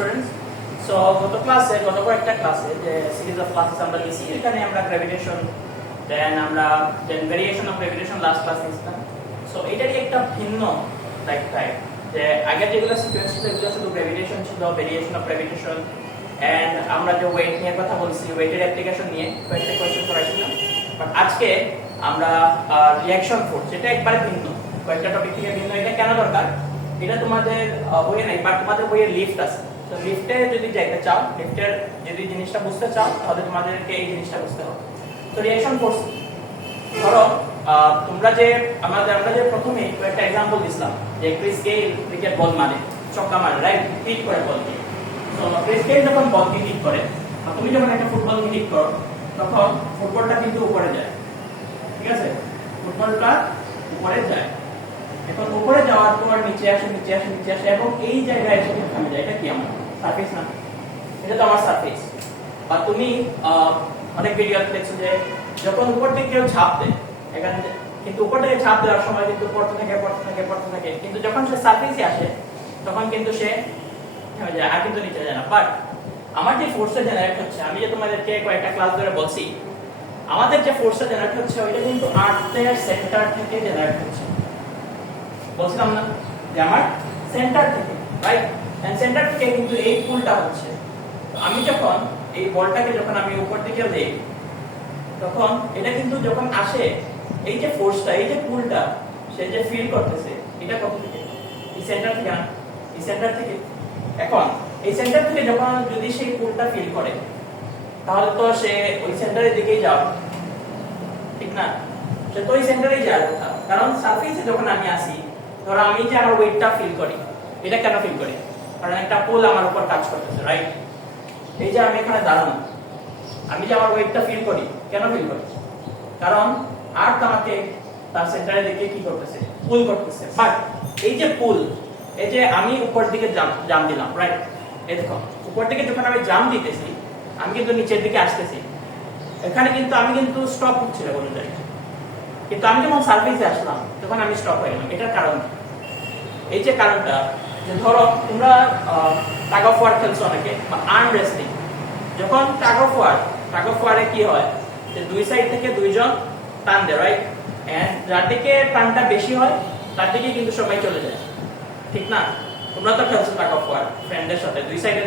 Students. So গত কয়েকটা ক্লাসে যে সিরিজ অফ ক্লাসেস আমরা নিয়েছি, এখানে আমরা gravitation, then variation of gravitation last class নিয়েছিলাম। সো এটারই একটা ভিন্ন টাইপ যে আগের যেগুলো সিকোয়েন্স ছিল এগুলো শুধু গ্র্যাভিটেশন ছিল, ভেরিয়েশন অফ গ্র্যাভিটেশন, এন্ড আমরা যে ওয়েট নিয়ে কথা বলছি, ওয়েটের অ্যাপ্লিকেশন নিয়ে কয়েকটা কোয়েশ্চেন করাইছিলাম। বাট আজকে আমরা রিঅ্যাকশন ফোর্স, যেটা একবারে ভিন্ন, কয়েকটা টপিক থেকে ভিন্ন। এটা কেন দরকার? এটা তোমাদের বইয়ে নাই, বাট তোমাদের বইয়ে লিফট আছে। তো লিফটে যদি যাইতে চাও, লিফটের যদি জিনিসটা বুঝতে চাও, তাহলে তোমাদেরকে এই জিনিসটা বুঝতে হবে। তো রিঅ্যাকশন ফোর্স, ধরো আমরা যে প্রথমে একটা एग्जांपल দিছিলাম যে ক্রিস গেইল ক্রিকেট বল মানে ছক্কা মারে, রাইট? হিট করে বল দিয়ে। তো ক্রিস গেইল যখন বল দিয়ে হিট করে, আর তুমি যখন একটা ফুটবল হিট করো, তখন ফুটবলটা কিন্তু উপরে যায়, ঠিক আছে? ফুটবলটা উপরে যায়। এখন উপরে যাওয়ার পর নিচে আসে এবং এই জায়গায় এসে থেমে যায়। এটা কি আমার সারফেস না? এটা তো আমার সারফেস। বা তুমি অনেক ভিডিওতে দেখছো যে যখন উপর থেকে কেউ ঝাঁপ দেয়, এখানে কিন্তু উপর থেকে ঝাঁপ দেওয়ার সময় কিন্তু পড়তে থাকে, কিন্তু যখন সে সারফেসে আসে তখন কিন্তু সে থেমে যায়, আর কিন্তু নিচে যায় না। বাট আমার যে ফোর্সটা জেনারেট হচ্ছে, আমি যে তোমাদেরকে কয়েকটা ক্লাস ধরে বলছি, আমাদের যে ফোর্সটা জেনারেট হচ্ছে ওইটা কিন্তু আর্থের সেন্টার থেকে জেনারেট হচ্ছে। বলছিলাম না যে আমার সেন্টার থেকে, রাইট? এন্ড সেন্টার থেকে কিন্তু এই পুলটা হচ্ছে। তো আমি যখন এই বলটাকে যখন আমি উপর দিকে দেই, তখন এটা কিন্তু যখন আসে, এই যে ফোর্সটা, এই যে পুলটা সে যে ফিল করতেছে, এটা কত থেকে? এই সেন্টার থেকে না? এই সেন্টার থেকে। এখন এই সেন্টার থেকে যখন যদি সেই পুলটা ফিল করে, তাহলে তো সে ওই সেন্টারের দিকেই যাবে, ঠিক না? সে তো ওই সেন্টারেই যাওয়ার কথা। কারণ সারফেসে যখন আমি আসি, ধরো আমি যে আমার ওয়েটটা ফিল করি, এটা কেন ফিল করি? কারণ একটা পুল আমার উপর কাজ করতেছে, রাইট? এই যে আমি এখানে দাঁড়ানো, আমি যে আমার ওয়েটটা ফিল করি, কেন ফিল করি? কারণ আর্থ আমাকে তার সেন্টারের দিকে কি করতেছে? পুল করতেছে। বাট এই যে পুল, এই যে আমি উপর দিকে জাম্প দিলাম, রাইট? এই দেখো, উপর দিকে যখন আমি জাম্প দিতেছি, আমি কিন্তু নিচের দিকে আসতেছি। এখানে কিন্তু আমি কিন্তু স্টপ হচ্ছিল কোনো জায়গায়, কিন্তু আমি যখন সার্ফেসে আসলাম তখন আমি স্টপ হয়ে গেলাম। এটার কারণ এই যে কারণটা, যে ধরো তোমরা টাগ অফ ওয়ার খেলছো অনেকে, বা আর্ম রেসলিং। যখন টাগ অফ ওয়ারে কি হয়, যে দুই সাইড থেকে দুইজন টান দেয়, রাইট? এন্ড যার দিকে টানটা বেশি হয় তার দিকে কিন্তু সবাই চলে যায়, ঠিক না? তোমরা তো খেলছো টাগ অফ ওয়ার ফ্রেন্ডের সাথে, দুই সাইডে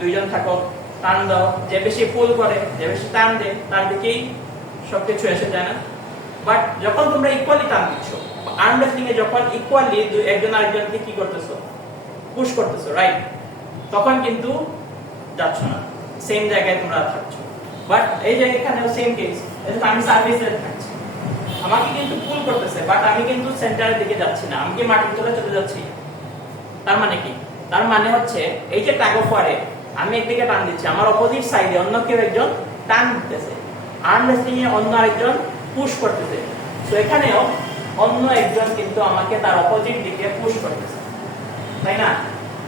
দুইজন থাকো, টান দাও, যে বেশি পুল করে, যে বেশি টান দেয় তার দিকেই সবকিছু এসে যায় না? বাট যখন তোমরা ইকুয়ালি টান দিচ্ছ, আর্ম রেসলিং এ যখন ইকুয়ালি একজন আরেকজনকে কি করতেছো? পুশ করতেছো, রাইট? তখন কিন্তু যাচ্ছ না, সেম জায়গায় তোমরা থাকছো। বাট এই যে এখানেও সেম কেস, আমি সার্ভিসে থাকছি, আমাকে কিন্তু পুল করতেছে, বাট আমি কিন্তু সেন্টারের দিকে যাচ্ছি না, আমি কি মাটির তলে চলে যাচ্ছি। তার মানে কি? তার মানে হচ্ছে এই যে টাগ অফ ওয়ারে আমি একদিকে টান দিচ্ছি, আমার অপোজিট সাইডে অন্য কেউ একজন টান দিতেছে, আর্ম রেসলিং এ অন্য আরেকজন পুশ করতেছে। সো এখানেও অন্য একজন কিন্তু আমাকে তার অপোজিট দিকে পুশ করতেছে, তাই না?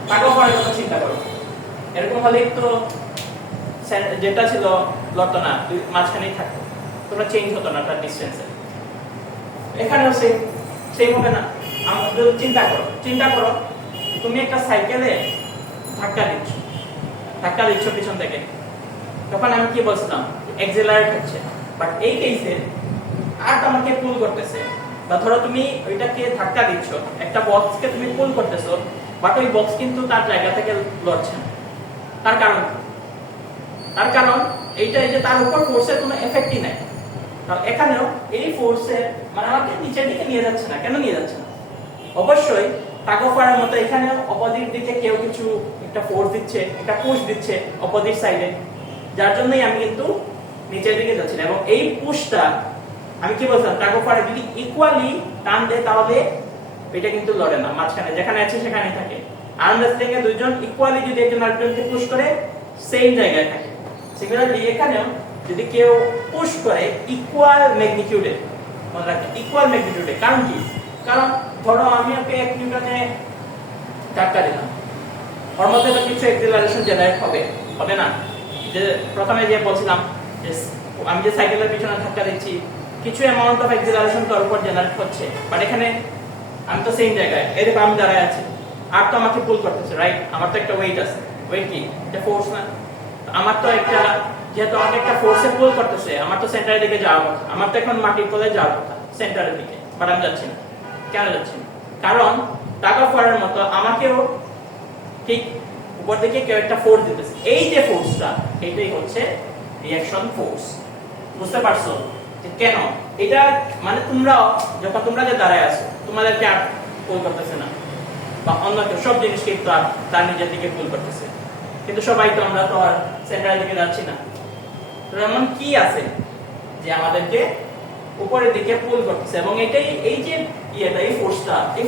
টাগ অফ ওয়ারের কথা চিন্তা করো। এরকম হলেই তো যেটা ছিল লড়তো না, মাঝখানেই থাকতো, তোমরা চেঞ্জ হতো না তার ডিসটেন্সে। এখানেও সেম হবে না? আমাদের চিন্তা করো তুমি একটা সাইকেলে ধাক্কা দিচ্ছ পিছন থেকে, তখন আমি কি বলছিলাম? এক্সেলারেট হচ্ছে। বাট এই কেসে আর্থ আমাকে পুল করতেছে, বা ধরো তুমি ওইটাকে ধাক্কা দিচ্ছ, একটা বক্সকে তুমি পুল করতেছো, বাট ওই বক্স কিন্তু তার জায়গা থেকে লড়ছে না। তার কারণ এইটা, এই যে তার উপর ফোর্সের কোনো এফেক্টই নাই। এখানেও এই ফোর্সের মানে আমাকে নিচের দিকে নিয়ে যাচ্ছে না। কেন নিয়ে যাচ্ছে না? অবশ্যই টাগ অফ ওয়ারের মতো এখানেও অপোজিট দিকে কেউ কিছু একটা ফোর্স দিচ্ছে, একটা পুশ দিচ্ছে অপোজিট সাইডে, যার জন্যই আমি কিন্তু নিচের দিকে যাচ্ছি না। এবং এই পুশটা আমি কি বলছিলাম, টাগ অফ ওয়ারে যদি ইকুয়ালি টান দেয় তাহলে এটা কিন্তু লড়ে না, মাঝখানে যেখানে আছে সেখানেই থাকে। আর্ম রেসলিং এ দুইজন ইকুয়ালি যদি একজন আরেকজনকে পুশ করে, সেম জায়গায় থাকে। সিমিলারলি এখানেও যদি কেউ পুশ করে ইকুয়াল ম্যাগনিটিউডে, মনে রাখবে ইকুয়াল ম্যাগনিটিউডে। কারণ কি? কারণ ধরো আমি ওকে 1 নিউটনে ধাক্কা দিলাম, ওর মধ্যে তো কিছু অ্যাক্সিলারেশন জেনারেট হবে না? যে প্রথমে যে বলছিলাম যে আমি যে সাইকেলের পিছনে ধাক্কা দিচ্ছি, কিছু অ্যামাউন্ট অফ অ্যাক্সিলারেশন তোর উপর জেনারেট হচ্ছে। বাট এখানে আমি তো সেম জায়গায়, এই দেখো আমি দাঁড়ায় আছি, আর তো আমাকে পুল করতেছে, রাইট? আমার তো একটা ওয়েট আছে, ওয়েট কি এটা ফোর্স না? আমার তো একটা যেহেতু আমাকে একটা ফোর্সে পুল করতেছে, আমার তো সেন্টারের দিকে যাওয়ার কথা, আমার তো এখন মাটির তলে যাওয়ার কথা সেন্টারের দিকে, বাট আমি যাচ্ছি না। কেন যাচ্ছি না? কারণ টাগ অফ ওয়ারের মতো আমাকেও ঠিক উপর দিকে কেউ একটা ফোর্স দিতেছে। এই যে ফোর্সটা, এটাই হচ্ছে রিঅ্যাকশন ফোর্স। বুঝতে পারছো যে কেন এটা? মানে তোমরা যে দাঁড়ায় আছো, তোমাদেরকে আর পুল করতেছে না, বা অন্য কেউ সব জিনিসকে তার নিজের দিকে পুল করতেছে, কিন্তু সবাই তো আমরা তো আর সেন্টারের দিকে যাচ্ছি না। তো এমন কি আছে যে আমাদেরকে উপরের দিকে পুল করতেছে? এবং এটাই এই যে এই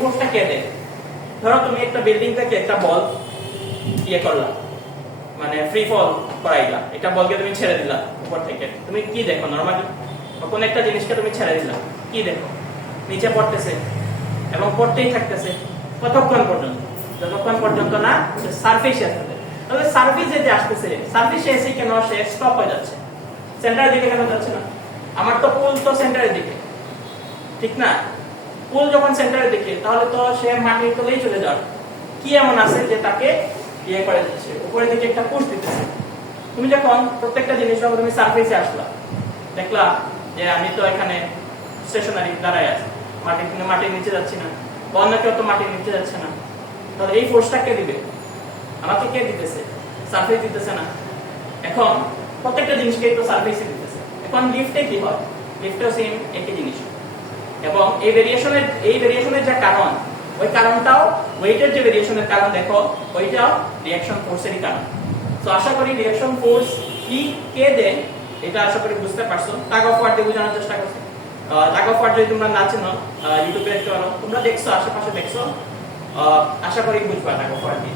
ফোর্সটা কে দেয়? ধরো তুমি একটা বিল্ডিং থেকে একটা বল করলা, মানে ফ্রি ফল করাইলা, এটা বলকে তুমি ছেড়ে দিলা উপর থেকে, তুমি কি দেখো নরমালি? কোন একটা জিনিসকে তুমি ছেড়ে দিলা, কি দেখো? নিচে পড়তেছে এবং পড়তেই থাকতেছে। কতক্ষণ পর্যন্ত? যতক্ষণ পর্যন্ত না সারফেসে আসবে। তাহলে সারফেসে যে আসতেছে, সারফেসে এসে কেন সে স্টপ হয়ে যাচ্ছে? সেন্টারের দিকে কেন যাচ্ছে না? আমার তো পুল তো সেন্টারের দিকে, ঠিক না? পুল যখন সেন্টারের দিকে, তাহলে তো সে মাটির তলেই চলে যাবে। কি এমন আছে যে তাকে করে দিচ্ছে, উপরের দিকে একটা পুশ দিতেছে? তুমি যখন প্রত্যেকটা জিনিস যখন তুমি সারফেসে আসলা, দেখলা যে আমি তো এখানে স্টেশনারি দাঁড়ায় আছি, মাটির নিচে যাচ্ছি না, অন্য কেউ তো মাটির নিচে যাচ্ছে না, তাহলে এই ফোর্সটা কে দিবে? আমাকে কে দিতেছে? সারফেস দিতেছে না? এখন প্রত্যেকটা জিনিসকে তো সারফেসে দিতেছে। এখন লিফটে কি হয়? লিফটেও সেম একই জিনিস। এবং এই ভেরিয়েশনের যে কারণ, ওই কারণটাও ওয়েটের যে ভেরিয়েশনের কারণ দেখো, ওইটাও রিঅ্যাকশন ফোর্সেরই কারণ। তো আশা করি রিঅ্যাকশন ফোর্স কি কে দেয় এটা আশা করি বুঝতে পারছো। টাগ অফ ওয়ার দিয়ে বোঝানোর চেষ্টা করছি। টাগ অফ ওয়ার যদি তোমরা না চেনো, ইউটিউবে দেখতে পারো, তোমরা দেখছো, আশেপাশে দেখছো, আশা করি বুঝবা টাগ অফ ওয়ার দিয়ে।